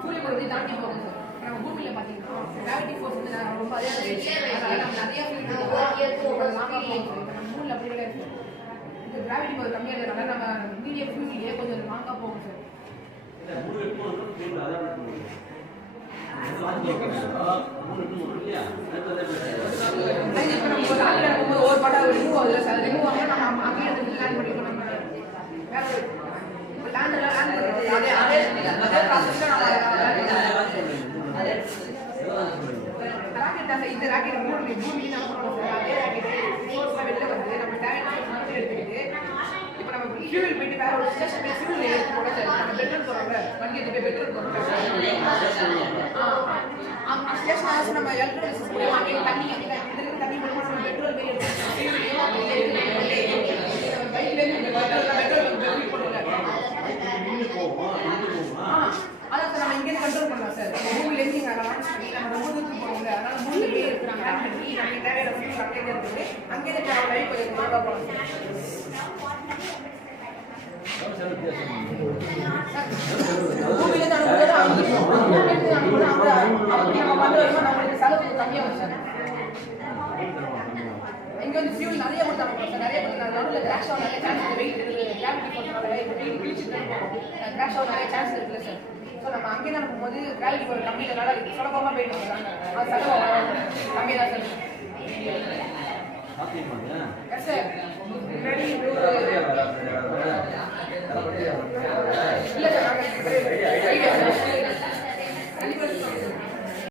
சூரிய குடும்பத்தை தாண்டி போகும் சார் நம்ம பூமியில பாத்தீங்கன்னா கிராவிட்டி ஃபோர்ஸ் வந்து ரொம்ப அதே நிறைய போகும் மூணுல அப்படி கிடையாது இந்த கிராவிட்டி பவர் கம்மியா இருக்கிறதுனால நம்ம மீடியம் ஃபியூமிலேயே கொஞ்சம் லாங்கா போகும் சார் ஒரு ஆள் ஒரு படம் ரிமூவ் ஆகுதுல சார் ரிமூவ் ஆகும்போது நம்ம அங்கேயே எடுத்து லேண்ட் பண்ணிக்கணும் நம்ம வேற ஒரு இப்போ லேண்ட் எல்லாம் லேண்ட் பண்ணுறது அதே அதே அதே ப்ராசஸ்ல நம்ம ராக்கெட் தான் சார் இந்த ராக்கெட் மூணு பூமி நம்ம சார் அதே ராக்கெட் ஃபோர்ஸ்ல வெளில வந்து நம்ம டேரக்ட் மாதிரி எடுத்துக்கிட்டு இப்போ நம்ம ஃபியூல் போயிட்டு வேற ஒரு ஸ்டேஷன் போய் ஃபியூல் எடுத்து போட சார் நம்ம பெட்ரோல் போடுறோம்ல வண்டி எடுத்து போய் பெட்ரோல் ஸ்டேஷன் நம்ம எலக்ட்ரிசிட்டி மூலியமா அங்கே தண்ணி அங்கே இந்த இருக்கிற தண்ணி மூலியமா நம்ம பெட்ரோல் போய் பைக்ல இருந்து பெட்ரோல் பெட்ரோல் போடுறோம் அதான் சார் நம்ம இங்கேருந்து கண்ட்ரோல் பண்ணலாம் சார் நம்ம பூமியில இருந்து இங்க லான்ச் பண்ணி நம்ம ரொம்ப தூரத்துக்கு போகல அதனால பூமியிலே இருக்கிறாங்க லேண்ட் பண்ணி நம்ம தேவையான ஃபியூல் அங்கே இருக்குது அங்கே டிராவல் ஆகி கொஞ்சம் நாளாக போகலாம் பூமியில இருந்து அனுப்புறது அங்கே பூமியில இருந்து அனுப்புறது அங்கே அப்படி நம்ம வந்து வரும்போது நம்மளுக்கு செலவு கம்மியாகும் சார் இங்க வந்து ஃபியூல் நிறைய கொடுத்தாங்க சார் நிறைய கொடுத்தாங்க நடுவில் கிராஷ் ஆக நிறைய சான்ஸ் இருக்கு வெயிட் இருக்குது கிராவிட்டி போகிறதுனால இப்போ வெயிட் கிழிச்சிட்டு கிராஷ் ஆக நிறைய சான்ஸ் இருக்குல்ல சார் ஸோ நம்ம அங்கே நம்ம போது கிராவிட்டி போகிற கம்மியினால சுலபமாக போயிட்டு வந்தாங்க அது செலவு தான் சார்.